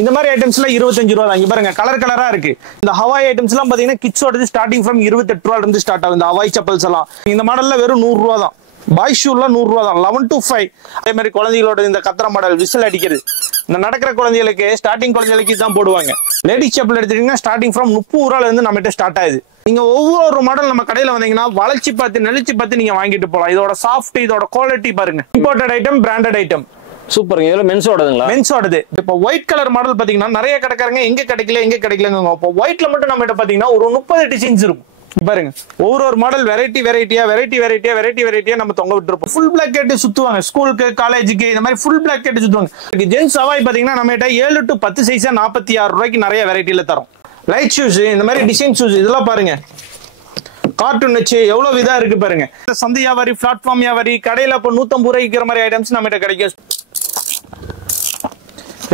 இந்த மாதிரி ஐட்டம்ஸ்ல 25 ரூபா தான். இங்க பாருங்க கலர் கலரா இருக்கு. இந்த ஹவாய் ஐட்டம்ஸ் எல்லாம் பாத்தீங்கன்னா கிட்ஸோட ஸ்டார்டிங் ஃப்ரம் 28 ரூபாயில இருந்து ஸ்டார்ட் ஆகும். இந்த ஹவாய் செப்பல்ஸ் எல்லாம் இந்த மாடல்ல வெறும் 100 ரூபா தான். பாய் ஷூல 100 ரூபா தான். 11 to 5. அதே மாதிரி குழந்தைகளோட இந்த கத்திர மாடல் விசில் அடிக்கிறது, இந்த நடக்கிற குழந்தைகளுக்கு ஸ்டார்டிங் குழந்தைகளுக்கு தான் போடுவாங்க. லேடிஸ் செப்பல் எடுத்துட்டீங்கன்னா ஸ்டார்டிங் ஃப்ரம் 30 ரூபாயில இருந்து நம்ம கிட்ட ஸ்டார்ட் ஆகுது. நீங்க ஒவ்வொரு மாடல் நம்ம கடையில வந்தீங்கன்னா வளைச்சி பார்த்து நெளிச்சு பார்த்து நீங்க வாங்கிட்டு போலாம். இதோட சாஃப்ட், இதோட குவாலிட்டி பாருங்க. Imported item, branded item. சூப்பருங்க. இதுல மென்ஸோடதுங்களா? மென்ஸோடது. இப்போ ஒயிட் கலர் மாடல் பாத்தீங்கன்னா நிறைய கடைக்காரங்க எங்க கிடைக்கலங்க. இப்போ ஒயிட்ல மட்டும் நம்ம கிட்ட பாத்தீங்கன்னா ஒரு 30 டிசைன்ஸ் இருக்கும். பாருங்க ஒவ்வொரு மாடல் வெரைட்டியா நம்ம தொங்க விட்டுருப்போம். ஃபுல் பிளாக் கேட் சுத்துவாங்க ஸ்கூலுக்கு, காலேஜுக்கு, இந்த மாதிரி ஃபுல் பிளாக் கேட் சுத்துவாங்க. ஜென்ஸ் ஹவாய் பாத்தீங்கன்னா நம்ம கிட்ட 7 to 10 சைஸா 46 ரூபாய்க்கு நிறைய வெரைட்டில தரோம். லைட் ஷூஸ், இந்த மாதிரி டிசைன் ஷூஸ், இதெல்லாம் பாருங்க கார்ட்டூன் வச்சு எவ்வளவு விதா இருக்கு பாருங்க. சந்தை வியாபாரி, பிளாட்ஃபார்ம் வியாபாரி, கடையில இப்போ 150 ரூபாய்க்கு விற்கிற மாதிரி ஐட்டம்ஸ் நம்ம கிட்ட கிடைக்கும்.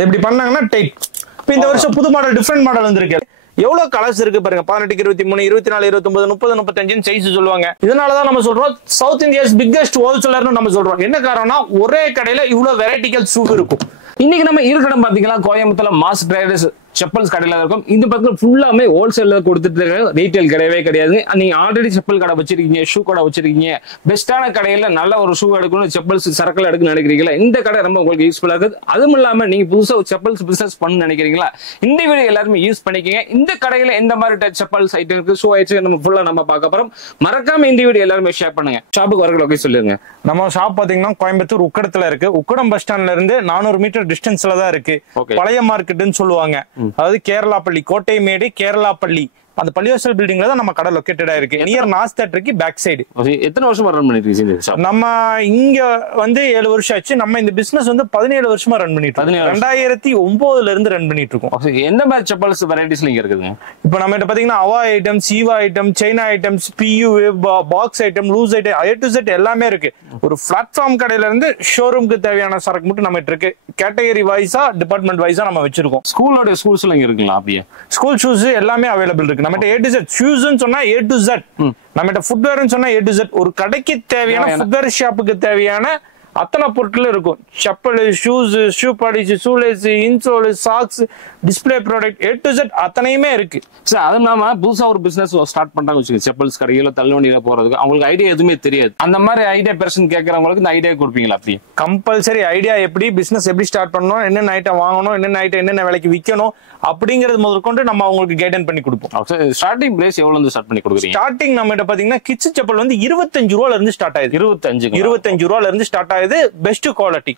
இப்படி பண்ணாங்கன்னா டைட். இப்போ இந்த வருஷம் புது மாடல், டிஃபரெண்ட் மாடல் வந்திருக்கு. எவ்வளவு கலர்ஸ் இருக்கு பாருங்க. 18, 23, 24, 29, 30, 35 சைஸ் சொல்லுவாங்க. இதனாலதான் நம்ம சொல்றோம் சவுத் இந்தியாஸ் பிக்கஸ்ட் ஹோல்சேலர்னு நம்ம சொல்றோம். என்ன காரணம்னா ஒரே கடையில இவ்வளவு வெரைட்டிகள் ஷூ இருக்கும். இன்னைக்கு நம்ம இருக்கிற பாத்தீங்கன்னா கோயம்புத்தூர்ல மாஸ் ட்ரேடர்ஸ் செப்பல்ஸ் கடையில இருக்கும். இந்த பக்கம் ஃபுல்லாமே ஹோல்சேல்ல கொடுத்துட்டு ரீட்டைல் கிடையவே கிடையாது. நீங்க ஆல்ரெடி செப்பல் கடை வச்சிருக்கீங்க, ஷூ கடை வச்சிருக்கீங்க, பெஸ்டான கடையில நல்ல ஒரு ஷூ எடுக்கணும், செப்பல்ஸ் சரக்குல எடுக்கணும்னு நினைக்கிறீங்களா, இந்த கடை ரொம்ப உங்களுக்கு யூஸ்ஃபுல்லா இருக்குது. அதுவும் இல்லாம நீங்க புதுசா செப்பல்ஸ் பிசினஸ் பண்ண நினைக்கிறீங்களா, இந்த வீடியோ எல்லாருமே யூஸ் பண்ணிக்கங்க. இந்த கடையில எந்த மாதிரி செப்பல்ஸ் ஐட்டம் இருக்கு, ஷூ ஐட்டம் நம்ம ஃபுல்லா நம்ம பார்க்க போறோம். மறக்காம இந்த வீடியோ எல்லாருமே ஷேர் பண்ணுங்க. ஷாப்புக்கு வர லொகேஷன் சொல்லுங்க. நம்ம ஷாப் பாத்தீங்கன்னா கோயம்புத்தூர் உக்கடத்துல இருக்கு. உக்கடம் பஸ் ஸ்டாண்ட்ல இருந்து 400 மீட்டர் டிஸ்டன்ஸ்ல தான் இருக்கு. பழைய மார்க்கெட்னு சொல்லுவாங்க. அதாவது கேரளா பள்ளி, கோட்டை மேடு கேரளா பள்ளி, அந்த பள்ளிவாசல் பில்டிங்ல தான் நம்ம கடை லொகேட்டடா இருக்கு. நியர் நாஸ் தியேட்டருக்கு பேக் சைடு. எத்தனை வருஷமா ரன் பண்ணிட்டு இருக்கீங்க? நம்ம இங்க வந்து 7 வருஷம் ஆச்சு. நம்ம இந்த பிசினஸ் வந்து 17 வருஷமா ரன் பண்ணிட்டு இருக்கோம். 2009ல இருந்து ரன் பண்ணிட்டு இருக்கோம். எந்த மாதிரி செப்பல்ஸ் வெரைட்டிஸ்ல இங்க இருக்குதுங்க? இப்போ நம்ம கிட்ட பாத்தீங்கன்னா அவா ஐட்டம், சீவா item, China items, PU box item, loose item, A to Z எல்லாமே இருக்கு. ஒரு பிளாட்ஃபார்ம் கடையில இருந்து ஷோரூம்க்கு தேவையான சரக்கு மட்டும் நம்ம கிட்ட இருக்கு. கேட்டகரி வைஸா, டிபார்ட்மெண்ட் வைஸா நம்ம வச்சிருக்கோம். ஸ்கூல்ஸ்ல இங்க இருக்குங்களா? அப்படியே ஸ்கூல் ஷூஸ் எல்லாமே அவைலபிள் இருக்கு. நம்ம A to Z ஷூஸ் சொன்னா A to Z, நம்ம ஃபுட்வேர் சொன்னா A to Z. ஒரு கடைக்கு தேவையான ஃபுட்வேர் ஷாப்புக்கு தேவையான அத்தனை பொருட்கள் இருக்கும். Chappal, shoes, shoe polish, shoelace, insole, socks, display product, A to Z அத்தனையுமே இருக்கு. சார் அதுவும் இல்லாம புதுசா ஒரு பிசினஸ் ஸ்டார்ட் பண்றாங்க வச்சுக்கோங்க, செப்பல்ஸ் கடையில தள்ளுவண்டியில போறதுக்கு அவங்களுக்கு ஐடியா எதுவுமே தெரியாது. அந்த மாதிரி ஐடியா பெர்சன் கேட்கறவங்களுக்கு இந்த ஐடியா கொடுப்பீங்களா? அப்படி கம்பல்சரி ஐடியா எப்படி பிசினஸ் எப்படி ஸ்டார்ட் பண்ணணும், என்னென்ன ஐட்டம் வாங்கணும், என்னென்ன ஐட்டம் என்னென்ன விலைக்கு விற்கணும் அப்படிங்கறது முதற்கொண்டு நம்ம அவங்களுக்கு கைடன் பண்ணி கொடுப்போம். ஸ்டார்டிங் பிரைஸ் எவ்வளவு இருந்து ஸ்டார்ட் பண்ணி கொடுக்குறீங்க? ஸ்டார்டிங் நம்ம கிட்ட பாத்தீங்கன்னா கிட்ஸ் செப்பல் வந்து 25 ரூபாயில இருந்து ஸ்டார்ட் ஆகுது. 25 ரூபாயில இருந்து ஸ்டார்ட் ஆகுது. Best quality.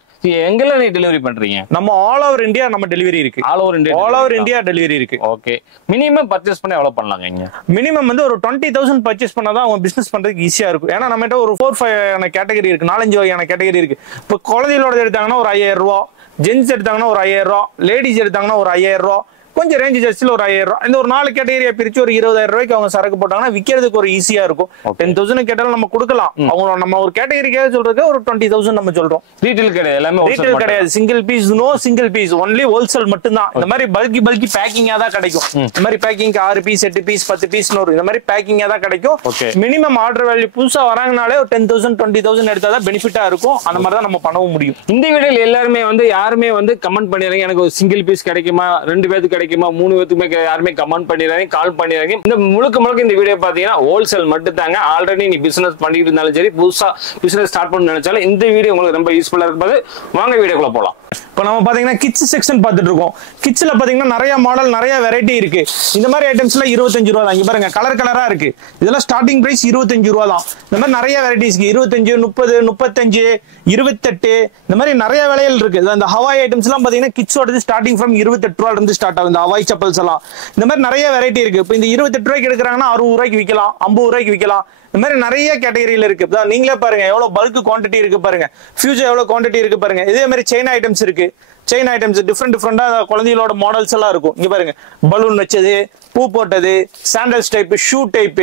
எங்கெல்லாம் நீ டெலிவரி பண்றீங்க? நம்ம ஆல் ஓவர் இந்தியா நம்ம டெலிவரி இருக்கு. ஆல் ஓவர் இந்தியா டெலிவரி இருக்கு. ஓகே. மினிமம் பர்ச்சேஸ் பண்ண எவ்வளவு பண்ணலாங்க இங்க? மினிமம் வந்து ஒரு 20,000 பர்ச்சேஸ் பண்ணாதான் அவங்க பிசினஸ் பண்றதுக்கு ஈஸியா இருக்கும். ஏன்னா நம்ம கிட்ட ஒரு 4-5 கேட்டகரி இருக்கு, 4-5 வகையான கேட்டகரி இருக்கு. இப்போ குழந்தைகளோட எடுத்தாங்கன்னா ஒரு 5000 ரூபா, ஜென்ஸ் எடுத்தாங்கன்னா ஒரு 5000 ரூபா, லேடிஸ் எடுத்தாங்கன்னா ஒரு 5000 ரூபா, கொஞ்சம் ரேஞ்ச் ஜஸ்ட்ல ஒரு 5000 ரூபா. இந்த ஒரு 4 கேட்டகரியா பிரிச்சு ஒரு 20,000 ரூபாய்க்கு அவங்க சரக்கு போட்டாங்கன்னா விற்கிறதுக்கு ஒரு ஈஸியா இருக்கும். 10,000 கேட்டாலும் நம்ம கொடுக்கலாம். அவங்க நம்ம ஒரு கேட்டகரிக்காக சொல்றது ஒரு 20,000 நம்ம சொல்றோம். ரீட்டைல் கிடையாது, எல்லாமே ரீட்டைல் கிடையாது. Single piece, no single piece, only wholesale மட்டும் தான். இந்த மாதிரி பல்கி பேக்கிங்கா தான் கிடைக்கும். இந்த மாதிரி பேக்கிங் 6 பீஸ், 8 பீஸ், 10 பீஸ் இந்த மாதிரி பேக்கிங்கா தான் கிடைக்கும். மினிமம் ஆர்டர் வேல்யூ புதுசா வராங்கனாலே ஒரு 10,000 20,000 எடுத்தாதான் பெனிஃபிட்டா இருக்கும். அந்த மாதிரி தான் நம்ம பண்ணவும் முடியும். இந்த வீடியோல எல்லாருமே வந்து யாருமே வந்து கமெண்ட் பண்ணிடுறாங்க, எனக்கு ஒரு சிங்கிள் பீஸ் கிடைக்குமா, 2 பேருக்கு கிடைக்குமா, 3 பேருக்கு யாருமே கமெண்ட் பண்ணிடுறாங்க, கால் பண்ணிடுறாங்க. இந்த முழுக்க இந்த வீடியோ பாத்தீங்கன்னா ஹோல்சேல் மட்டும் தாங்க. ஆல்ரெடி நீ பிசினஸ் பண்ணிட்டு இருந்தாலும் சரி, புதுசா பிசினஸ் ஸ்டார்ட் பண்ண நினைச்சாலும் இந்த வீடியோ உங்களுக்கு ரொம்ப யூஸ்ஃபுல்லா இருக்கும்போது வாங்க வீடியோக்குள்ள போலாம். இப்போ நம்ம பாத்தீங்கன்னா கிட்ஸ் செக்ஷன் பார்த்துட்டு இருக்கோம். கிட்ஸ்ல பாத்தீங்கன்னா நிறைய மாடல், நிறைய வெரைட்டி இருக்கு. இந்த மாதிரி ஐட்டம்ஸ்ல 25 ரூபா தான். இங்க பாருங்க கலர் கலரா இருக்கு. இதெல்லாம் ஸ்டார்டிங் பிரைஸ் 25 ரூபா தான். இந்த மாதிரி நிறைய வெரைட்டிஸ் இருக்கு. 25, 30, 35, 28 இந்த மாதிரி நிறைய விலைகள் இருக்கு. இந்த ஹவாய் ஐட்டம்ஸ் எல்லாம் பாத்தீங்கன்னா கிட்ஸோட ஸ்டார்டிங் ஃப்ரம் 28 ரூபாயில இருந்து ஸ்டார்ட் ஆகும். இந்த ஹவாய் செப்பல்ஸ் எல்லாம் இந்த மாதிரி நிறைய வெரைட்டி இருக்கு. இப்போ இந்த 28 ரூபாய்க்கு எடுக்கிறாங்கன்னா 60 ரூபாய்க்கு விற்கலாம், 50 ரூபாய்க்கு விற்கலாம். இந்த மாதிரி நிறைய கேட்டகரியில இருக்கு. நீங்களே பாருங்க எவ்வளவு பல்க் குவான்டிட்டி இருக்கு பாருங்க. ஃபியூச்சர் எவ்வளவு குவான்டிட்டி இருக்கு பாருங்க. இதே மாதிரி செயின் ஐட்டம்ஸ் இருக்கு. செயின் ஐட்டம்ஸ் டிஃப்ரெண்டா குழந்தைகளோட மாடல்ஸ் எல்லாம் இருக்கும். இங்க பாருங்க பலூன் வச்சது, பூ போட்டது, சாண்டல்ஸ் டைப், ஷூ டைப்,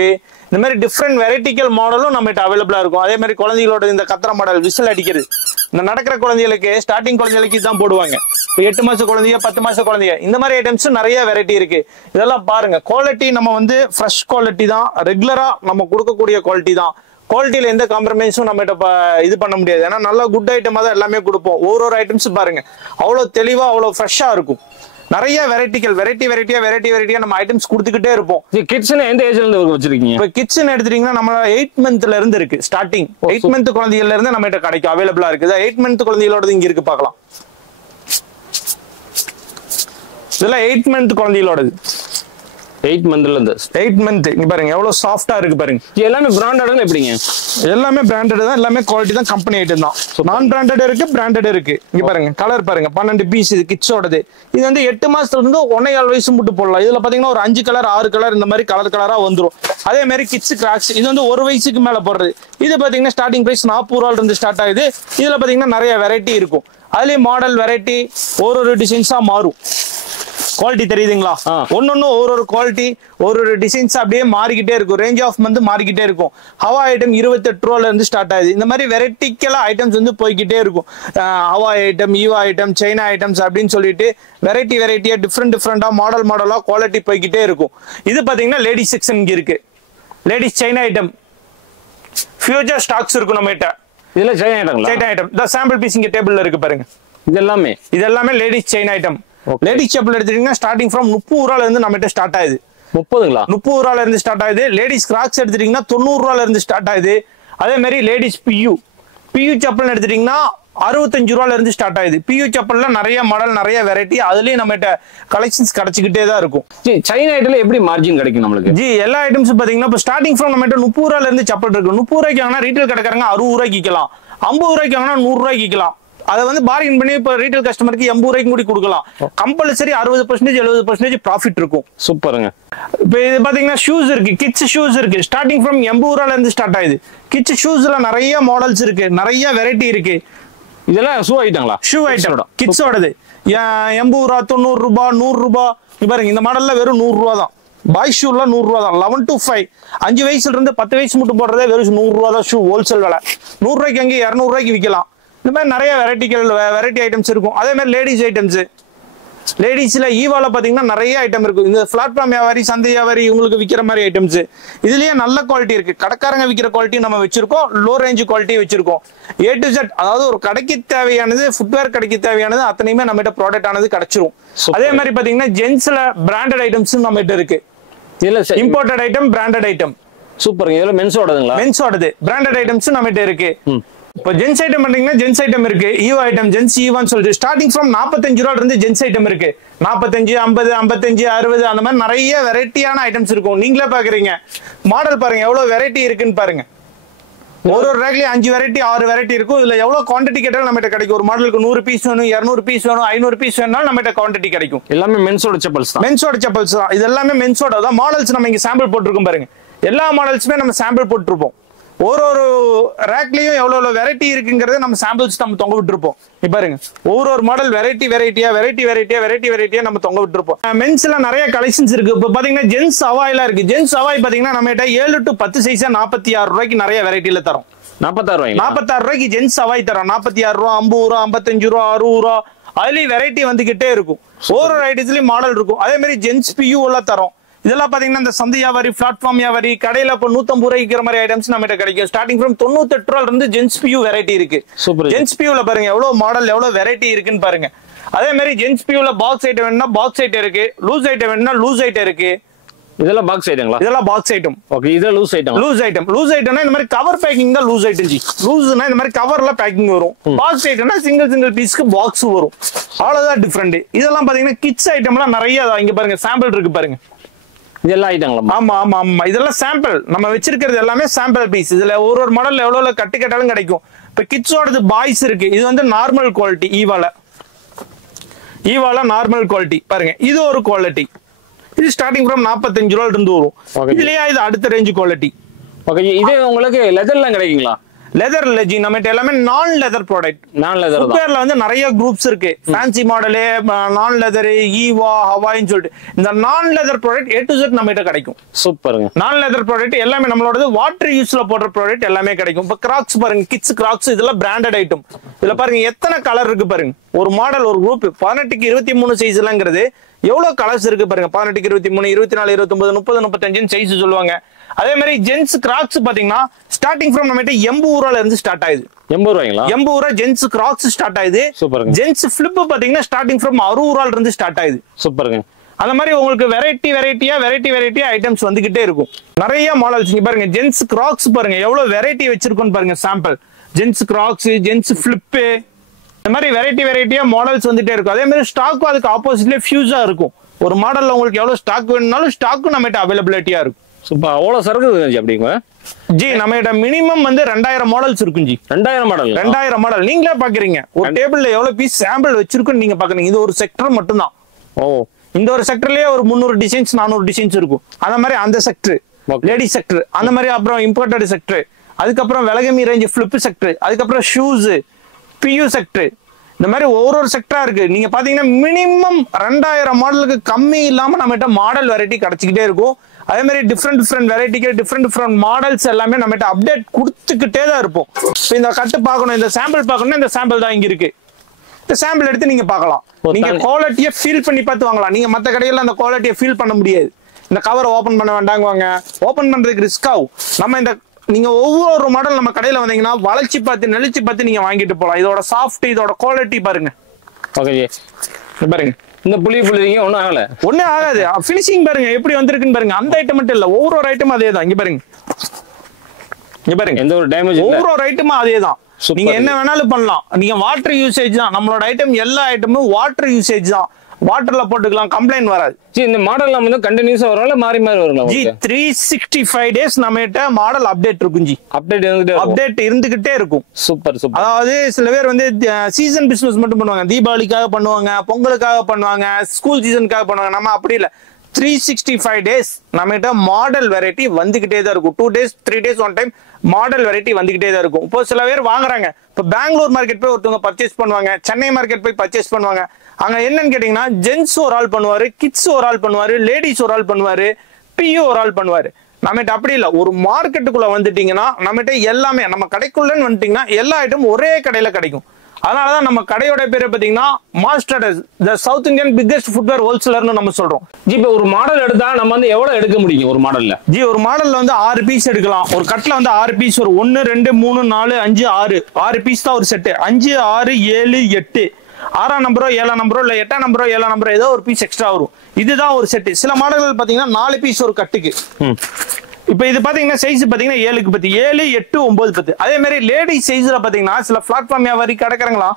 இந்த மாதிரி டிஃப்ரெண்ட் வெரைட்டிக்கல் மாடலும் நம்ம கிட்ட அவைலபிளா இருக்கும். அதே மாதிரி குழந்தைகளோட இந்த கத்திர மாடல், விசில் அடிக்கிறது, இந்த நடக்கிற குழந்தைகளுக்கு ஸ்டார்டிங் குழந்தைகளுக்கு தான் போடுவாங்க. 8 மாச குழந்தைங்க, 10 மாச குழந்தைங்க, இந்த மாதிரி ஐட்டம்ஸ் நிறைய வெரைட்டி இருக்கு. இதெல்லாம் பாருங்க. குவாலிட்டி நம்ம வந்து ஃப்ரெஷ் குவாலிட்டி தான், ரெகுலரா நம்ம கொடுக்கக்கூடிய குவாலிட்டி தான். குவாலிட்டியில எந்த காம்ப்ரமைஸும் நம்ம இது பண்ண முடியாது. ஏன்னா நல்ல குட் ஐட்டமா தான் எல்லாமே கொடுப்போம். ஒவ்வொரு ஐட்டம்ஸ் பாருங்க அவ்வளவு தெளிவா, அவ்வளவு ஃப்ரெஷ்ஷா இருக்கும். நிறைய வெரைட்டியா நம்ம ஐட்டம்ஸ் கொடுத்துக்கிட்டே இருப்போம். கிட்ஸ்னா எந்த ஏஜ்ல இருந்து வச்சிருக்கீங்க? இப்போ கிட்ஸ்னு எடுத்துட்டீங்கன்னா நம்ம 8 மந்த்ல இருந்து இருக்கு ஸ்டார்டிங். 8 மந்த் குழந்தைகள்ல இருந்து நம்ம கிட்ட கிடைக்கும், அவைலபிளா இருக்குது. 8 மந்த் குழந்தைகளோட இங்க இருக்கு, பார்க்கலாம். இதெல்லாம் 8 மந்த் குழந்தைகளோடது. 8 மந்த்ல இருந்து 8 மந்த். இங்க பாருங்க எவ்வளவு சாஃப்டா இருக்கு பாருங்க. எல்லாமே பிராண்டட் எப்படிங்க? எல்லாமே பிராண்டட் தான், எல்லாமே குவாலிட்டி தான், கம்பெனி ஐட்டம் தான். நான் பிராண்டட் இருக்கு, பிராண்டட் இருக்கு. இங்க பாருங்க கலர் பாருங்க, 12 பீஸ் இது கிட்ஸோடது. இது வந்து 8 மாசத்துல இருந்து 1.25 வயசு மட்டும் போடலாம். இதுல பாத்தீங்கன்னா ஒரு 5 கலர் 6 கலர் இந்த மாதிரி கலரா வந்துரும். அதே மாதிரி கிட்ஸ் கிராக்ஸ் இது வந்து 1 வயசுக்கு மேல போடுறது. இது பாத்தீங்கன்னா ஸ்டார்டிங் பிரைஸ் 40 ரூபாயில இருந்து ஸ்டார்ட் ஆகுது. இதுல பாத்தீங்கன்னா நிறைய வெரைட்டி இருக்கும். அதுலயும் மாடல் வெரைட்டி ஒரு டிசைன்ஸா மாறும். குவாலிட்டி தெரியுதுங்களா? ஒன்னொன்னு ஒரு குவாலிட்டி ஒரு டிசைன்ஸ் அப்படியே மாறிக்கிட்டே இருக்கும். ரேஞ்ச் ஆஃப் மந்த் மாறிக்கிட்டே இருக்கும். ஹவா ஐட்டம் 28 ரூபாயில இருந்து ஸ்டார்ட் ஆகுது. இந்த மாதிரி வெரைட்டிக்கலா ஐட்டம்ஸ் வந்து போய்கிட்டே இருக்கும். ஹவா item, EVA item, China items அப்படின்னு சொல்லிட்டு வெரைட்டியா டிஃப்ரெண்டா மாடலா குவாலிட்டி போய்கிட்டே இருக்கும். இது பாத்தீங்கன்னா லேடிஸ் செக்ஷன் இங்க இருக்கு. Ladies China item future stocks இருக்கும் நம்ம கிட்ட. இதுல சைனா ஐட்டம் இந்த சாம்பிள் பீஸ் இங்க டேபிள்ல இருக்கு பாருங்க. இது எல்லாமே ladies chain item. Ladies chappal எடுத்துட்டீங்கன்னா ஸ்டார்டிங் ஃப்ரம் 30 ரூபாயில இருந்து நம்ம கிட்ட ஸ்டார்ட் ஆகுது. 30 ரூபாயில இருந்து ஸ்டார்ட் ஆகுது. லேடிஸ் கிராக்ஸ் எடுத்துட்டீங்கன்னா 90 ரூபாயில இருந்து ஸ்டார்ட் ஆகுது. அதே மாதிரி லேடிஸ் பியூ செப்பல் எடுத்துட்டீங்கன்னா 65 ரூபாயில இருந்து ஸ்டார்ட் ஆகுது. பியூ செப்பல்ல நிறைய மாடல் நிறைய வெரைட்டி, அதுலயும் நம்ம கிட்ட கலெக்ஷன்ஸ் கிடைச்சிக்கிட்டே தான் இருக்கும். சைனா ஐட்டம்ல எப்படி மார்ஜின் கிடைக்கும் நம்மளுக்கு? எல்லா ஐட்டம்ஸ் பாத்தீங்கன்னா இப்போ ஸ்டார்டிங் ஃப்ரம் நம்ம கிட்ட 30 ரூபாயில இருந்து செப்பல் இருக்கு. 30 ரூபாய்க்கு வாங்கினா ரீட்டைல் கடைக்காரங்க 60 ரூபாய்க்கு விற்கலாம். 50 ரூபாய்க்கு வாங்கினா 100 ரூபாய்க்கு விற்கலாம். அதை வந்து பார்கெயின் பண்ணி இப்போ ரீட்டைல் கஸ்டமருக்கு 80 ரூபாய்க்கு கூட கொடுக்கலாம். கம்பல்சரி 60% 70% ப்ராஃபிட் இருக்கும். சூப்பருங்க. இப்போ இது பாத்தீங்கன்னா ஷூஸ் இருக்கு, கிட்ஸ் ஷூஸ் இருக்கு. ஸ்டார்டிங் ஃப்ரம் 80 ரூபாயில இருந்து ஸ்டார்ட் ஆகுது. கிட்ஸ் ஷூஸ்ல நிறைய மாடல்ஸ் இருக்கு, நிறைய வெரைட்டி இருக்கு. இதெல்லாம் ஷூ ஐட்டங்களா? ஷூ ஐட்டம் கிட்ஸோடது 80 ரூபா, 90 ரூபாய், 100 ரூபாய். பாருங்க இந்த மாடல்ல வெறும் 100 ரூபா தான். பாய் ஷூல 100 ரூபா தான். 11 to 5 5 வயசுல இருந்து 10 வயசு மட்டும் போடுறதே வெறும் 100 ரூபா தான். ஷூ ஹோல்சேல் விலை 100 ரூபாய்க்கு அங்கே 200 ரூபாய்க்கு விற்கலாம். இந்த மாதிரி நிறைய வெரைட்டி ஐட்டம்ஸ் இருக்கும். அதே மாதிரி லேடிஸ் ஐட்டம்ஸ், லேடிஸ்ல ஈவால பாத்தீங்கன்னா நிறைய ஐட்டம் இருக்கும். இந்த பிளாட்ஃபார்ம் வியாபாரி, சந்தை வியாபாரி இவங்களுக்கு விற்கிற மாதிரி ஐட்டம்ஸ். இதுலயே நல்ல குவாலிட்டி இருக்கு. கடைக்காரங்க விற்கிற குவாலிட்டி நம்ம வச்சிருக்கோம், லோ ரேஞ்ச் குவாலிட்டி வச்சிருக்கோம். A to Z, அதாவது ஒரு கடைக்கு தேவையானது, ஃபுட்வேர் கடைக்கு தேவையானது அத்தனையுமே நம்ம கிட்ட ப்ராடக்ட் ஆனது கிடைச்சிரும். அதே மாதிரி பாத்தீங்கன்னா ஜென்ஸ்ல பிராண்டட் ஐட்டம்ஸ் நம்ம கிட்ட இருக்கு. Imported item, branded item. Super. இதெல்லாம் மென்ஸோடதுங்களா? மென்ஸோடது பிராண்டட் ஐட்டம்ஸ் நம்ம கிட்ட இருக்கு. இப்போ ஜென்ஸ் ஐட்டம் பண்ணீங்கன்னா ஜென்ஸ் ஐட்டம் இருக்கு. ஈவா ஐட்டம், ஜென்ஸ் ஈவான்னு சொல்லிட்டு ஸ்டார்டிங் ஃப்ரம் 45 ரூபாயில இருந்து ஜென்ஸ் ஐட்டம் இருக்கு. 45, 50, 55, 60 அந்த மாதிரி நிறைய வெரைட்டியான ஐட்டம்ஸ் இருக்கும். நீங்களே பாக்குறீங்க மாடல் பாருங்க எவ்வளவு வெரைட்டி இருக்குன்னு பாருங்க. ஒரு ரேக்லயும் 5 வெரைட்டி 6 வெரைட்டி இருக்கும். இதுல எவ்வளவு குவான்டிட்டி கேட்டாலும் நம்ம கிட்ட கிடைக்கும். ஒரு மாடலுக்கு 100 பீஸ் வேணும், 200 பீஸ் வேணும், 500 பீஸ் வேணாலும் நம்ம கிட்ட குவான்டிட்டி கிடைக்கும். எல்லாமே மென்ஸோட செப்பல்ஸ் தான். மென்ஸோட செப்பல்ஸ் தான். இது எல்லாமே மென்ஸோட தான். மாடல்ஸ் நம்ம இங்க சாம்பிள் போட்டுருக்கோம் பாருங்க. எல்லா மாடல்ஸுமே நம்ம சாம்பிள் போட்டுருப்போம். ஒரு ரேக்லயும் எவ்வளவு வெரைட்டி இருக்குங்கிறத நம்ம சாம்பிள்ஸ் நம்ம தொங்க விட்டுருப்போம். இப்ப பாருங்க ஒரு மாடல் வெரைட்டியா நம்ம தொங்க விட்டுருப்போம். மென்ஸ்ல நிறைய கலெக்ஷன்ஸ் இருக்கு. இப்ப பாத்தீங்கன்னா ஜென்ஸ் அவாய்லாம் இருக்கு. ஜென்ஸ் அவாய் பாத்தீங்கன்னா நம்ம கிட்ட 7 to 10 சைஸா 46 ரூபாய்க்கு நிறைய வெரைட்டில தரோம். 46 ரூபாய்க்கு ஜென்ஸ் அவாய் தரோம். 46 ரூபா, 50 ரூபா, 55 ரூபா, 60 ரூபா. அதுலயும் வெரைட்டி வந்துகிட்டே இருக்கும். ஒரு ஐட்டம்ஸ்லயும் மாடல் இருக்கும். அதே மாதிரி ஜென்ஸ் பியூ எல்லாம் தரோம். இதெல்லாம் பாத்தீங்கன்னா இந்த சந்தை வியாபாரி, பிளாட்ஃபார்ம் வியாபாரி, கடையில இப்போ 150 ரூபாய்க்கு விற்கிற மாதிரி ஐட்டம்ஸ் நம்ம கிட்ட கிடைக்கும். ஸ்டார்டிங் ஃப்ரம் 98 ரூபாயில இருந்து ஜென்ஸ் பியூ வெரைட்டி இருக்கு. ஜென்ஸ் பியூல பாருங்க எவ்வளவு மாடல், எவ்வளவு வெரைட்டி இருக்குன்னு பாருங்க. அதே மாதிரி ஜென்ஸ் பியூல பாக்ஸ் ஐட்டம் வேணும்னா பாக்ஸ் ஐட்டம் இருக்கு, லூஸ் ஐட்டம் வேணும்னா லூஸ் ஐட்டம் இருக்கு. இதெல்லாம் பாக்ஸ் ஐட்டங்களா? இதெல்லாம் பாக்ஸ் ஐட்டம். ஓகே, இது லூஸ் ஐட்டம்னா இந்த மாதிரி கவர் பேக்கிங் தான் லூஸ் ஐட்டம். லூஸ்னா இந்த மாதிரி கவர்ல பேக்கிங் வரும். பாக்ஸ் ஐட்டம்னா சிங்கிள் பீஸ்க்கு பாக்ஸ் வரும். அவ்வளவுதான் டிஃபரெண்ட். இதெல்லாம் பாத்தீங்கன்னா கிட்ஸ் ஐட்டம்லாம் நிறைய இங்க பாருங்க சாம்பிள் இருக்கு பாருங்க. இதெல்லாம் ஐட்டங்களா? ஆமா இதெல்லாம் சாம்பிள். நம்ம வச்சிருக்கிறது எல்லாமே சாம்பிள் பீஸ். இதுல ஒரு மாடல் எவ்வளவு கட்டு கேட்டாலும் கிடைக்கும். இப்ப கிட்ஸோடது பாய்ஸ் இருக்கு. இது வந்து நார்மல் குவாலிட்டி. ஈவால நார்மல் குவாலிட்டி பாருங்க. இது ஒரு குவாலிட்டி. இது ஸ்டார்டிங் ஃப்ரம் 45 ரூபாயில இருந்து வரும். இதுலயே இது அடுத்த ரேஞ்ச் குவாலிட்டி. ஓகே, இது உங்களுக்கு லெதர்ல கிடைக்குங்களா? லெதர் இல்ல ஜி, நம்ம எல்லாமே நான் லெதர் ப்ராடக்ட். ஃபுட்வேர்ல வந்து நிறைய குரூப்ஸ் இருக்கு. ஃபேன்சி மாடலு, நான் லெதர், ஈவா, ஹவாய்ன்னு சொல்லிட்டு இந்த நான் leather product A to Z நம்ம கிட்ட கிடைக்கும். சூப்பருங்க. நான் லெதர் ப்ராடக்ட் எல்லாமே நம்மளோட வாட்டர் யூஸ்ல போடுற ப்ராடக்ட் எல்லாமே கிடைக்கும். இப்ப கிராக்ஸ் பாருங்க, கிட்ஸ் கிராக்ஸ் இதெல்லாம் பிராண்டட் ஐட்டம். இதுல பாருங்க எத்தனை கலர் இருக்கு பாருங்க. ஒரு மாடல் ஒரு குரூப் 18க்கு 23 சைஸ்லாங்கிறது எவ்வளவு கலர்ஸ் இருக்கு பாருங்க. 18க்கு 23, 24, 29, 30, 35 சைஸ் சொல்லுவாங்க. அதே மாதிரி ஜென்ஸ் கிராக்ஸ் பாத்தீங்கன்னா ஸ்டார்டிங் ஃப்ரம் நம்ம 80 ரூபாயில இருந்து ஸ்டார்ட் ஆகுது. 80 ரூபாய்ங்களா? 80 ரூபாய் ஜென்ஸ் கிராக்ஸ் ஸ்டார்ட் ஆகுது. சூப்பருங்க. ஜென்ஸ் ஃபிளிப் பாத்தீங்கன்னா ஸ்டார்டிங் ஃப்ரம் 60 ரூபாயில இருந்து ஸ்டார்ட் ஆகுது. சூப்பருங்க. அந்த மாதிரி உங்களுக்கு வெரைட்டியா ஐட்டம்ஸ் வந்துகிட்டே இருக்கும். நிறைய மாடல்ஸ் இங்க பாருங்க. ஜென்ஸ் கிராக்ஸ் பாருங்க எவ்வளவு வெரைட்டி வச்சிருக்கோன்னு பாருங்க. Sample gents Crocs, gents flip, இந்த மாதிரி வெரைட்டியா மாடல்ஸ் வந்துட்டே இருக்கும். அதே மாதிரி ஸ்டாக்கும் அதுக்கு ஆப்போசிட்லேயே ஃபியூஸா இருக்கும். ஒரு மாடல்ல உங்களுக்கு எவ்வளவு ஸ்டாக் வேணும்னாலும் ஸ்டாக்கும் நம்ம அவைலபிலிட்டியா இருக்கும். சூப்பர். அவ்வளவு சரக்கு அப்படிங்க ஜி நம்ம மினிமம் 2000 மாடல்ஸ் இருக்கும் ஜி. 2000 மாடல்? 2000 மாடல் நீங்களே பாக்குறீங்க. ஒரு டேபிள்ல எவ்வளவு பீஸ் சாம்பிள் வச்சிருக்குன்னு நீங்க பாக்குறீங்க. இது ஒரு செக்டர் மட்டும் தான். ஓ, இந்த ஒரு செக்டர்லயே ஒரு 300 டிசைன்ஸ் 400 டிசைன்ஸ் இருக்கும். அந்த மாதிரி அந்த செக்டர் லேடி செக்டர், அந்த மாதிரி அப்புறம் இம்போர்ட்டட் செக்டர், அதுக்கப்புறம் விலகமி ரேஞ்ச் ஃபிளிப் செக்டர், அதுக்கப்புறம் ஷூஸ் பியூ செக்டர், இந்த மாதிரி ஒவ்வொரு செக்டரா இருக்கு. நீங்க பாத்தீங்கன்னா மினிமம் 2000 மாடலுக்கு கம்மி இல்லாம நம்மகிட்ட மாடல் வெரைட்டி கிடைச்சிக்கிட்டே இருக்கும். அதே மாதிரி டிஃப்ரெண்ட் வெரைட்டிக்கு டிஃப்ரெண்ட் மாடல்ஸ் எல்லாமே நம்மகிட்ட அப்டேட் கொடுத்துக்கிட்டே தான் இருப்போம். இந்த கட்டு பார்க்கணும், இந்த சாம்பிள் பார்க்கணும், இந்த சாம்பிள் தான் இங்க இருக்கு. இந்த சாம்பிள் எடுத்து நீங்க பார்க்கலாம். நீங்க குவாலிட்டியை ஃபீல் பண்ணி பார்த்து வாங்கலாம். நீங்க மற்ற கடையில அந்த குவாலிட்டியை ஃபீல் பண்ண முடியாது. இந்த கவரை ஓபன் பண்ண வேண்டாங்குவாங்க. ஓபன் பண்றதுக்கு ரிஸ்க் ஆகும். நம்ம இந்த நீங்க ஒவ்வொரு மாடல் நம்ம கடையில வந்தீங்கன்னா வளைச்சி பார்த்து நெளிச்சு பார்த்து நீங்க வாங்கிட்டு போகலாம். இதோட சாஃப்ட், இதோட குவாலிட்டி பாருங்க. ஓகே பாருங்க. இந்த புளிங்க ஒன்னும் ஆகாது. பினிஷிங் பாருங்க எப்படி வந்திருக்குன்னு பாருங்க. அந்த ஐட்டம் மட்டும் இல்ல, ஒவ்வொரு ஐட்டமும் அதே தான். இங்க பாருங்க, எந்த ஒரு டேமேஜ், ஒவ்வொரு ஐட்டமும் அதே தான். நீங்க என்ன வேணாலும் பண்ணலாம். நீங்க வாட்டர் யூசேஜ் தான். நம்மளோட ஐட்டம் எல்லா ஐட்டமும் வாட்டர் யூசேஜ் தான். வாட்டர்ல போட்டுக்கலாம், கம்ப்ளைண்ட் வராது. இந்த மாடல் நம்ம கண்டினியூஸா வரும்ல, மாறி வரும்ல ஜி? 365 டேஸ் நம்மகிட்ட மாடல் அப்டேட் இருக்கும் ஜி. அப்டேட் இருந்துகிட்டே இருக்கும். சூப்பர். அதாவது சில பேர் சீசன் பிசினஸ் மட்டும் பண்ணுவாங்க. தீபாவளிக்காக பண்ணுவாங்க, பொங்கலுக்காக பண்ணுவாங்க, ஸ்கூல் சீசனுக்காக பண்ணுவாங்க. நம்ம அப்படி இல்ல. 365 டேஸ் நம்மகிட்ட மாடல் வெரைட்டி வந்துகிட்டே தான் இருக்கும். 2 days 3 days one time model variety வந்துகிட்டே தான் இருக்கும். இப்போ சில பேர் வாங்குறாங்க. இப்போ பெங்களூர் மார்க்கெட் போய் ஒருத்தவங்க பர்ச்சேஸ் பண்ணுவாங்க, சென்னை மார்க்கெட் போய் பர்ச்சேஸ் பண்ணுவாங்க. அங்க என்னன்னு கேட்டீங்கன்னா ஜென்ஸ் ஒரு ஆள் பண்ணுவாரு, கிட்ஸ் ஒரு ஆள் பண்ணுவாரு, லேடிஸ் ஒரு ஆள் பண்ணுவாரு, பியூ ஒரு ஆள் பண்ணுவாரு. நம்மகிட்ட அப்படி இல்ல. ஒரு மார்க்கெட்டுக்குள்ள வந்துட்டீங்கன்னா நம்மகிட்ட எல்லாமே, நம்ம கடைக்குள்ளன்னு வந்துட்டீங்கன்னா எல்லா ஐட்டமும் ஒரே கடையில கிடைக்கும். அதனாலதான் நம்ம கடையோட பேரை பாத்தீங்கன்னா master the south Indian biggest footwear ஹோல்சேலர்னு நம்ம சொல்றோம். ஜி இப்போ ஒரு மாடல் எடுத்தா நம்ம எவ்வளவு எடுக்க முடியும் ஒரு மாடல்ல? ஜி ஒரு மாடல்ல 6 பீஸ் எடுக்கலாம். ஒரு கட்ல 6 பீஸ், ஒரு 1 2 3 4 5 6 பீஸ் தான் ஒரு செட்டு. 5 6 7 8 6ஆம் நம்பரோ 7ஆம் நம்பரோ இல்ல 8ஆம் நம்பரோ 7ஆம் நம்பரோ ஏதோ ஒரு பீஸ் எக்ஸ்ட்ரா வரும். இதுதான் ஒரு செட்டு. சில மாடல்கள் பாத்தீங்கன்னா 4 பீஸ் ஒரு கட்டுக்கு. இப்ப இது பாத்தீங்கன்னா சைஸ் பாத்தீங்கன்னா 7க்கு 10, 7 8 9 10. அதே மாதிரி லேடி சைஸ்ல பாத்தீங்கன்னா சில பிளாட்ஃபார்ம் வியாபாரி கிடைக்கிறாங்களா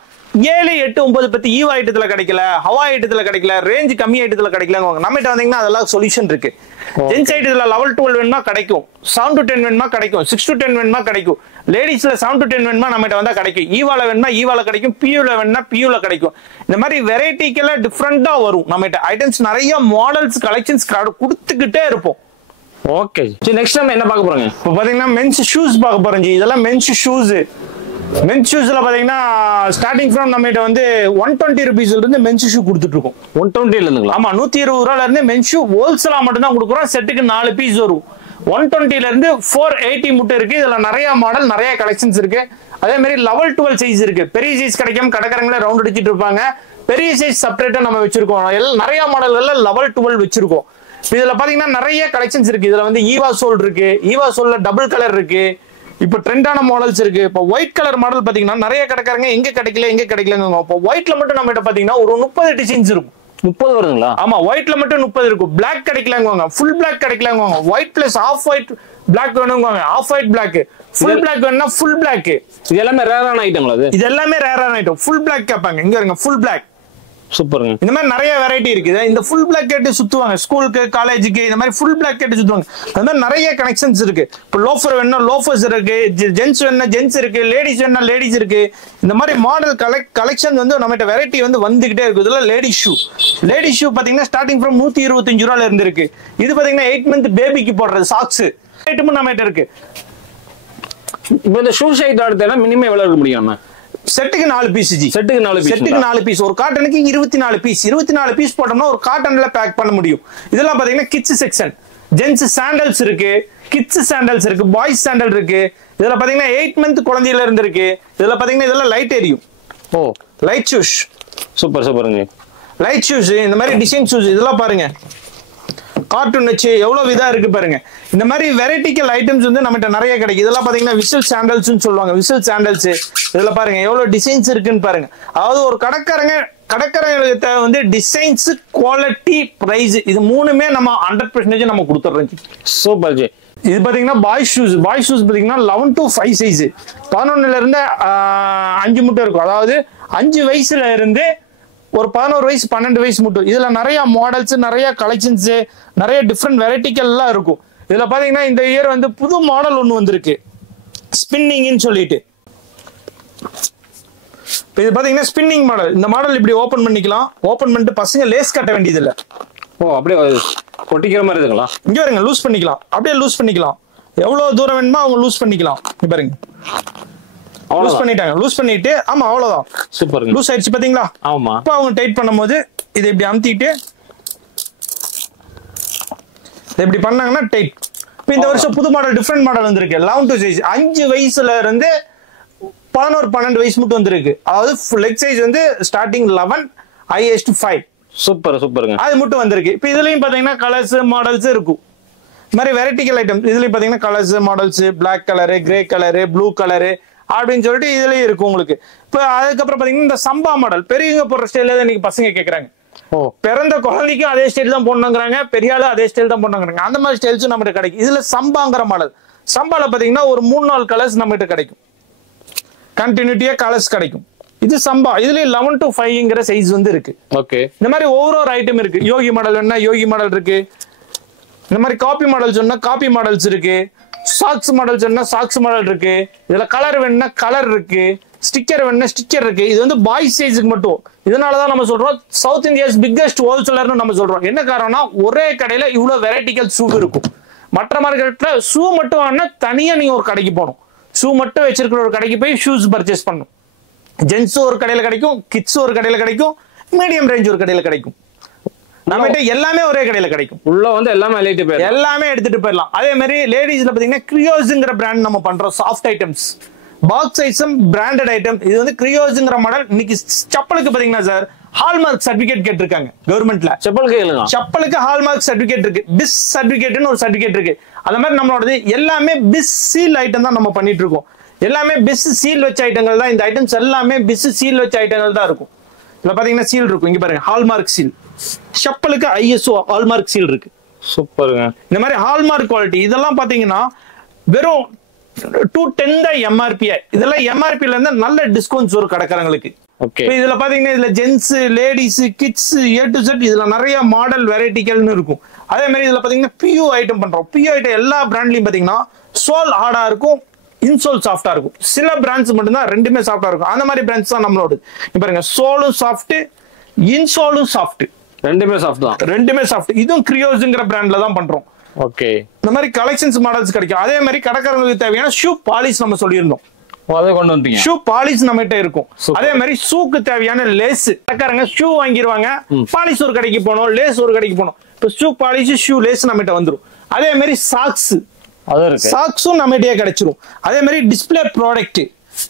7 8 9 10 ஈவா ஐட்டத்துல கிடைக்கல, ஹவா ஐட்டத்துல கிடைக்கல, ரேஞ்ச் கம்மி ஐட்டத்துல கிடைக்கல. நம்மகிட்ட வந்தீங்கன்னா அதெல்லாம் சொல்யூஷன் இருக்கு. ஜென்ஸ் ஐட்டத்துல லெவல் 12 வேணுமா கிடைக்கும், 7 to 10 வேணுமா கிடைக்கும், 6 to 10 வேணுமா கிடைக்கும். லேடிஸ்ல 7 to 10 வேணுமா நம்மகிட்ட வந்தா கிடைக்கும். ஈவால வேணுமா ஈவால கிடைக்கும், பியூல வேணுமா பியூல கிடைக்கும். இந்த மாதிரி வெரைட்டிக்கெல்லாம் டிஃப்ரெண்டா வரும். நம்மகிட்ட ஐட்டம்ஸ் நிறைய மாடல்ஸ் கலெக்ஷன்ஸ் கொடுத்துக்கிட்டே இருப்போம். ஓகே, நெக்ஸ்ட் நம்ம என்ன பார்க்க போறோங்க? இப்போ பாத்தீங்கன்னா மென்ஸ் ஷூஸ் பார்க்க போறோம் ஜி. இதெல்லாம் மென்ஸ் ஷூஸ். மென்ஸ் ஷூஸ்ல பாத்தீங்கன்னா ஸ்டார்டிங் ஃப்ரம் நம்மகிட்ட 120 ருபீஸ்ல இருந்து மென்ஸ் ஷூ கொடுத்துட்டு இருக்கோம். 120ல இருந்துங்களா? ஆமா, 120 ரூபாயில இருந்து மென்ஸ் ஷூ ஹோல்சேலா மட்டும் தான் கொடுக்குறோம். செட்டுக்கு 4 பீஸ் வரும். 120ல இருந்து 480 முட்டை இருக்கு. இதுல நிறைய மாடல் நிறைய கலெக்ஷன்ஸ் இருக்கு. அதே மாதிரி லெவல் 12 சைஸ் இருக்கு. பெரிய சைஸ் கிடைக்கும், கடைக்காரங்களே ரவுண்ட் அடிச்சிட்டு இருப்பாங்க. பெரிய சைஸ் செப்பரேட்டா நம்ம வச்சிருக்கோம். நிறைய மாடல்கள்ல லெவல் 12 வச்சிருக்கோம். இதுல பாத்தீங்கன்னா நிறைய கலெக்ஷன்ஸ் இருக்கு. இதுல ஈவா சோல் இருக்கு, ஈவா சோல்ல டபுள் கலர் இருக்கு. இப்ப ட்ரெண்டான மாடல்ஸ் இருக்கு. இப்போ ஒயிட் கலர் மாடல் பாத்தீங்கன்னா நிறைய கடைக்காரங்க எங்க கிடைக்கலங்க. இப்போ ஒயிட்ல மட்டும் நம்ம கிட்ட பாத்தீங்கன்னா ஒரு 30 டிசைன்ஸ் இருக்கும். 30 வருதுங்களா? ஆமா, ஒயிட்ல மட்டும் 30 இருக்கும். பிளாக் கிடைக்கலங்க, ஃபுல் பிளாக் கிடைக்கலங்க. White plus off white black வேணுங்க, off white black. Full black வேணும்னா ஃபுல் பிளாக். இது எல்லாமே ரேரான ஐட்டங்களா? இது எல்லாமே ரேரான ஐட்டம். ஃபுல் பிளாக் கேட்பாங்க. இங்க இருங்க, ஃபுல் பிளாக். சூப்பருங்க. இந்த மாதிரி நிறைய வெரைட்டி இருக்குது. இந்த ஃபுல் பிளாக் கேட்டு சுத்துவாங்க ஸ்கூலுக்கு, காலேஜுக்கு. இந்த மாதிரி ஃபுல் பிளாக் கேட்டு சுத்துவாங்க. அந்த மாதிரி நிறைய கனெக்ஷன்ஸ் இருக்கு. இப்போ லோஃபர் வேணும்னா லோஃபர்ஸ் இருக்கு, ஜென்ஸ் வேணும்னா ஜென்ஸ் இருக்கு, லேடிஸ் வேணும்னா லேடிஸ் இருக்கு. இந்த மாதிரி மாடல் கலெக்ஷன் நம்மகிட்ட வெரைட்டி வந்துகிட்டே இருக்கு. இதெல்லாம் லேடிஸ் ஷூ. லேடிஸ் ஷூ பாத்தீங்கன்னா ஸ்டார்டிங் ஃப்ரம் 125 ரூபாயில இருந்து இருக்கு. இது பாத்தீங்கன்னா 8 மந்த் பேபிக்கு போடுறது சாக்ஸ் ஐட்டமும் நம்மகிட்ட இருக்கு. இப்போ இந்த ஷூ ஷைட் எடுத்தா மினிமம் எவ்வளவு இருக்க முடியும்? செட்டுக்கு 4 பீஸ் ஜி. செட்டுக்கு 4 பீஸ். ஒரு காட்டனுக்கு 24 பீஸ். 24 பீஸ் போட்டோம்னா ஒரு காட்டன்ல பேக் பண்ண முடியும். இதெல்லாம் பாத்தீங்கன்னா கிட்ஸ் செக்ஷன். ஜென்ஸ் சாண்டல்ஸ் இருக்கு, கிட்ஸ் சாண்டல்ஸ் இருக்கு, பாய்ஸ் சாண்டல் இருக்கு. இதுல பாத்தீங்கன்னா 8 மந்த் குழந்தையில இருந்து இருக்கு. இதுல பாத்தீங்கன்னா இதெல்லாம் லைட் எரியும். ஓ, லைட் ஷூஸ். சூப்பர் சூப்பருங்க. லைட் ஷூஸ், இந்த மாதிரி டிசைன் ஷூஸ் இதெல்லாம் பாருங்க, கார்ட்டூன் வச்சு எவ்வளவு விதா இருக்கு பாருங்க. இந்த மாதிரி வெரைட்டிக்கல் ஐட்டம்ஸ் வந்து நம்மகிட்ட நிறைய கிடைக்கும். இதெல்லாம் பாத்தீங்கன்னா விசில் சாண்டல்ஸ் சொல்லுவாங்க, விசில் சாண்டல்ஸ். இதுல பாருங்க எவ்வளவு டிசைன்ஸ் இருக்குன்னு பாருங்க. அதாவது ஒரு கடைக்காரங்களுக்கு தேவை வந்து டிசைன்ஸ், குவாலிட்டி, பிரைஸ், இது மூணுமே நம்ம 100% நம்ம கொடுத்துறோம். Super G. இது பாத்தீங்கன்னா பாய்ஸ் ஷூஸ் பாத்தீங்கன்னா 11 to 5 சைஸ், 11ல இருந்து 5 மட்டும் இருக்கும். அதாவது 5 வயசுல இருந்து ஒரு 11 வயசு 12 வயசு மட்டும். இதுல நிறைய மாடல்ஸ், நிறைய கலெக்ஷன்ஸ், நிறைய டிஃப்ரெண்ட் வெரைட்டிகள் எல்லாம் இருக்கும். இதுல பாத்தீங்கன்னா இந்த இயர் வந்து புது மாடல் ஒண்ணு வந்திருக்கு, ஸ்பின்னிங்னு சொல்லிட்டு. இது பாத்தீங்கன்னா ஸ்பின்னிங் மாடல். இந்த மாடல் இப்படி ஓபன் பண்ணிக்கலாம். ஓபன் பண்ணிட்டு பசங்க லேஸ் கட்ட வேண்டியது இல்ல. ஓ, அப்படியே கொட்டிக்கிற மாதிரி இருக்குங்களா? இங்க பாருங்க, லூஸ் பண்ணிக்கலாம், அப்படியே லூஸ் பண்ணிக்கலாம். எவ்வளவு தூரம் வேணுமோ அவங்க லூஸ் பண்ணிக்கலாம். இங்க பாருங்க, லூஸ் பண்ணிட்டாங்க. லூஸ் பண்ணிட்டு, ஆமா அவ்வளவுதான். சூப்பர். லூஸ் ஆயிடுச்சு பாத்தீங்களா? ஆமா. இப்போ அவங்க டைட் பண்ணும்போது இதை இப்படி அமுத்திட்டு இப்படி பண்ணாங்கன்னா டைட். இப்போ இந்த வருஷம் புது மாடல், டிஃப்ரெண்ட் மாடல் வந்திருக்கு. 11 to 6, 5 வயசுல இருந்து 11 12 வயசு மட்டும் வந்திருக்கு. அதாவது லெக் சைஸ் வந்து ஸ்டார்டிங் 11, ஹையஸ்ட் 5. சூப்பர் சூப்பருங்க. அது மட்டும் வந்திருக்கு. இப்போ இதுலயும் பாத்தீங்கன்னா கலர்ஸ், மாடல்ஸ் இருக்கும். இந்த மாதிரி வெரைட்டிக்கல் ஐட்டம் இதுலயும் பாத்தீங்கன்னா colours, models, black colour, grey colour, blue colour அப்படின்னு சொல்லிட்டு இதுலயும் இருக்கும் உங்களுக்கு. இப்போ அதுக்கப்புறம் பாத்தீங்கன்னா இந்த சம்பா மாடல், பெரியவங்க போடுற ஸ்டைல தான் இன்னைக்கு பசங்க கேக்குறாங்க. பிறந்த குழந்தைக்கும் அதே ஸ்டைல் தான் போடணுங்கிறாங்க, பெரியாலும் அதே ஸ்டைல் தான் போடணுங்கிறாங்க. அந்த மாதிரி ஸ்டைல்ஸும் நம்மகிட்ட கிடைக்கும். இதுல சம்பாங்கிற மாடல், சம்பால பாத்தீங்கன்னா ஒரு 3-4 கலர்ஸ் நம்மகிட்ட கிடைக்கும், கண்டினியூட்டியா கலர்ஸ் கிடைக்கும். இது சம்பா. இதுல 11 to 5ங்கிற சைஸ் வந்து இருக்கு. ஓகே. இந்த மாதிரி ஒவ்வொரு ஐட்டம் இருக்கு. யோகி மாடல் வேணா யோகி மாடல் இருக்கு. இந்த மாதிரி காப்பி மாடல் சொன்னா காப்பி மாடல்ஸ் இருக்கு. சாக்ஸ் மாடல் சொன்னா சாக்ஸ் மாடல் இருக்கு. இதுல கலர் வேணும்னா கலர் இருக்கு. ஸ்டிக்கர் வேணும்னா ஸ்டிக்கர் இருக்கு. இது வந்து பாய்ஸ் சைஸுக்கு மட்டும். இதனாலதான் நம்ம சொல்றோம் சவுத் இந்தியாஸ் பிக்கஸ்ட் ஹோல்சேலர்னு நம்ம சொல்றோம். என்ன காரணம்னா ஒரே கடையில இவ்வளவு வெரைட்டிக்கல் ஷூ இருக்கும். மற்ற மார்க்கெட்ல ஷூ மட்டும் வாங்கினா தனியா நீங்க ஒரு கடைக்கு போகணும். ஷூ மட்டும் வச்சிருக்கிற ஒரு கடைக்கு போய் ஷூஸ் பர்ச்சேஸ் பண்ணணும். ஜென்ஸ் ஒரு கடையில கிடைக்கும், கிட்ஸ் ஒரு கடையில கிடைக்கும், மீடியம் ரேஞ்ச் ஒரு கடையில கிடைக்கும். நம்மகிட்ட எல்லாமே ஒரே கடையில கிடைக்கும். உள்ள வந்து எல்லாமே எல்லாமே எடுத்துட்டு போயிடலாம். அதே மாதிரி லேடிஸ்ல பாத்தீங்கன்னா கிரியோஸ்ங்கிற பிராண்ட் நம்ம பண்றோம். Soft items, box item, branded item. இது வந்து கிரியோஸ்ங்கிற மாடல். இன்னைக்கு செப்பலுக்கு பாத்தீங்கன்னா சார் ஹால்மார்க் சர்டிபிகேட் கேட்டிருக்காங்க கவர்மெண்ட்ல. செப்பலுக்கு ஹால்மார்க் சர்டிபிகேட் இருக்கு, பிஸ் சர்டிபிகேட்னு ஒரு சர்டிபிகேட் இருக்கு. அந்த மாதிரி நம்மளோட எல்லாமே பிஸ் சீல் ஐட்டம் தான் நம்ம பண்ணிட்டு இருக்கோம். எல்லாமே பிஸ் சீல் வச்ச ஐட்டங்கள் தான். இந்த ஐட்டம்ஸ் எல்லாமே பிஸ் சீல் வச்ச ஐட்டங்கள் தான் இருக்கும். இதுல பாத்தீங்கன்னா சீல் இருக்கும். இங்க பாருங்க, ஹால்மார்க் சீல். செப்பலுக்கு ISO ஹால்மார்க் சீல் இருக்கு. சூப்பருங்க. இந்த மாதிரி ஹால்மார்க் குவாலிட்டி இதெல்லாம் பாத்தீங்கன்னா வெறும் 210 தான் MRP. இதெல்லாம் MRPல இருந்து நல்ல டிஸ்கவுண்ட்ஸ் வரும் கடைக்காரங்களுக்கு. ஓகே. இதுல பாத்தீங்கன்னா இதுல gents, ladies, kids, A to Z இதுல நிறைய மாடல் வெரைட்டிகள்னு இருக்கும். அதே மாதிரி இதுல பாத்தீங்கன்னா PU ஐட்டம் பண்றோம். PU ஐட்டம் எல்லா பிராண்ட்லயும் பாத்தீங்கன்னா சோல் ஹார்டா இருக்கும், இன்சோல் சாஃப்டா இருக்கும். சில பிராண்ட்ஸ் மட்டும்தான் ரெண்டுமே சாஃப்டா இருக்கும். அந்த மாதிரி பிராண்ட்ஸ் தான் நம்மளோட. பாருங்க, சோலும் சாஃப்ட், இன்சோலும் சாஃப்ட், ரெண்டுமே சாஃப்ட் தான். ரெண்டுமே சாஃப்ட். இதுவும் கிரியோஸ்ங்கிற பிராண்ட்ல தான் பண்றோம். ஓகே. இந்த மாதிரி கலெக்ஷன்ஸ் மாடல்ஸ் கிடைக்கும். அதே மாதிரி கடைக்காரங்களுக்கு தேவையான ஷூ பாலிஷ் நம்ம சொல்லியிருந்தோம். அதை கொண்டு வந்தீங்க. ஷூ பாலிஷ் நம்ம கிட்ட இருக்கும். அதே மாதிரி ஷூக்கு தேவையான லேஸ், கடைக்காரங்க ஷூ வாங்கிடுவாங்க, பாலிஷ் ஒரு கடைக்கு போகணும், லேஸ் ஒரு கடைக்கு போகணும். இப்போ ஷூ பாலிஷ், ஷூ லேஸ் நம்ம கிட்ட வந்துடும். அதே மாதிரி சாக்ஸ், சாக்ஸும் நம்ம கிட்டே கிடைச்சிரும். அதே மாதிரி டிஸ்பிளே ப்ராடக்ட்,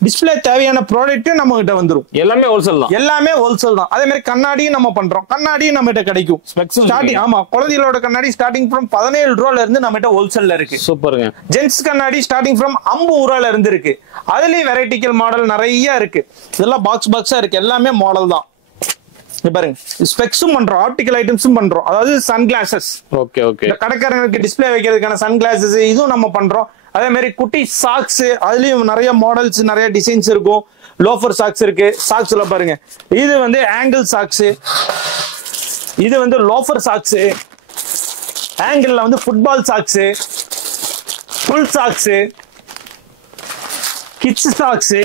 டிஸ்பிளே தேவையான ப்ராடக்ட் நம்ம கிட்ட வந்துரும். எல்லாமே ஹோல்சேல் தான். எல்லாமே ஹோல்சேல் தான். அதே மாதிரி கண்ணாடியும் நம்ம பண்றோம். கண்ணாடியும் நம்ம கிட்ட கிடைக்கும். ஸ்டார்டிங், ஆமா, குழந்தைகளோட கண்ணாடி ஸ்டார்டிங் ஃப்ரம் 17 ரூபாயில இருந்து நம்ம கிட்ட ஹோல்சேல்ல இருக்கு. சூப்பருங்க. ஜென்ஸ் கண்ணாடி ஸ்டார்டிங் ஃப்ரம் 50 ரூபாயில இருந்து இருக்கு. அதுலயும் வெரைட்டிக்கல் மாடல் நிறைய இருக்கு. இதெல்லாம் பாக்ஸா இருக்கு. எல்லாமே மாடல் தான். பாருங்க, ஸ்பெக்ஸும் பண்றோம், ஆப்டிகல் ஐட்டம்ஸும் பண்றோம். அதாவது சன் கிளாஸஸ். Okay okay. கடைக்காரங்களுக்கு டிஸ்பிளே வைக்கிறதுக்கான சன் கிளாஸஸ் இதுவும் நம்ம பண்றோம். அதே மாதிரி குட்டி சாக்ஸ், அதுலயும் நிறைய மாடல்ஸ், நிறைய டிசைன்ஸ் இருக்கும். லோஃபர் சாக்ஸ் இருக்கு. சாக்ஸ்ல பாருங்க, இது வந்து ஆங்கிள் சாக்ஸ், இது வந்து லோஃபர் சாக்ஸ், ஆங்கிள் வந்து football socks, full socks, kids socks,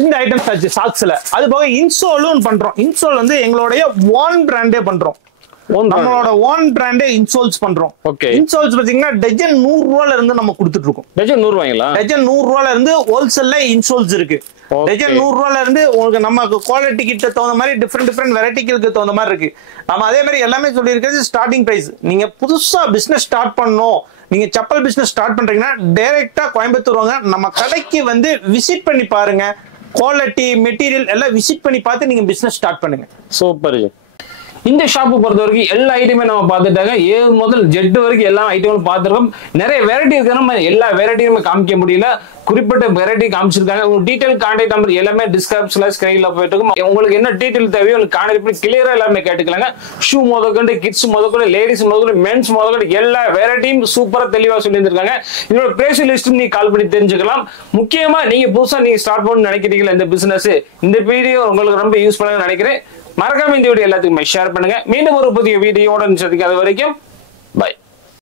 இந்த ஐட்டம்ஸ் ஆச்சு சாக்ஸ்ல. அது போக இன்சோலும் பண்றோம். இன்சோல் வந்து எங்களுடைய ஓன் பிராண்டே பண்றோம். நம்மளோட ஓன் பிராண்டே இன்சோல்ஸ் பண்றோம். ஓகே. இன்சோல்ஸ் பாத்தீங்கன்னா டஜன் 100 ரூபாயில இருந்து நம்ம கொடுத்துட்டு இருக்கோம். டஜன் 100 ரூபாய்ங்களா? டஜன் 100 ரூபாயில இருந்து ஹோல்சேல்ல இன்சோல்ஸ் இருக்கு. டஜன் 100 ரூபாயில இருந்து உங்களுக்கு நமக்கு குவாலிட்டி கிட்ட தகுந்த மாதிரி டிஃப்ரெண்ட் வெரைட்டிகளுக்கு தகுந்த மாதிரி இருக்கு. நம்ம அதே மாதிரி எல்லாமே சொல்லியிருக்கிறது ஸ்டார்டிங் பிரைஸ். நீங்க புதுசா பிசினஸ் ஸ்டார்ட் பண்ணணும், நீங்க செப்பல் பிசினஸ் ஸ்டார்ட் பண்றீங்கன்னா டைரக்டா கோயம்புத்தூர் வாங்க, நம்ம கடைக்கு வந்து விசிட் பண்ணி பாருங்க. குவாலிட்டி மெட்டீரியல் எல்லாம் விசிட் பண்ணி பார்த்து நீங்க பிசினஸ் ஸ்டார்ட் பண்ணுங்க. சூப்பர். இந்த ஷாப்பை பொறுத்த வரைக்கும் எல்லா ஐட்டமே நம்ம பார்த்துட்டாங்க. ஏ முதல் ஜெட் வரைக்கும் எல்லா ஐட்டங்களும் பார்த்துருக்கோம். நிறைய வெரைட்டி இருக்கு, நம்ம எல்லா வெரைட்டியுமே காமிக்க முடியல, குறிப்பிட்ட வெரைட்டி காமிச்சிருக்காங்க. உங்களுக்கு டீடைல் கான்டாக்ட் நம்பர் எல்லாமே டிஸ்கிரிப்ஷன்ல ஸ்கிரீன்ல போயிட்டு இருக்கும். உங்களுக்கு என்ன டீடைல் தேவையோ கான்டாக்ட் பண்ணி கிளியரா எல்லாமே கேட்டுக்கலாங்க. ஷூ முதற்கொண்டு, கிட்ஸ் முதற்கொண்டு, லேடிஸ் முதற்கொண்டு, மென்ஸ் முதற்கொண்டு எல்லா வெரைட்டியும் சூப்பரா தெளிவா சொல்லியிருக்காங்க. இதோட பிரைஸ் லிஸ்ட் நீங்க கால் பண்ணி தெரிஞ்சுக்கலாம். முக்கியமா நீங்க புதுசா நீங்க ஸ்டார்ட் பண்ணணும்னு நினைக்கிறீங்களா இந்த பிசினஸ், இந்த வீடியோ உங்களுக்கு ரொம்ப யூஸ் பண்ண நினைக்கிறேன். மறக்காம இந்த வீடியோ எல்லாத்துக்குமே ஷேர் பண்ணுங்க. மீண்டும் ஒரு புதிய வீடியோட சந்திக்காத வரைக்கும் பை.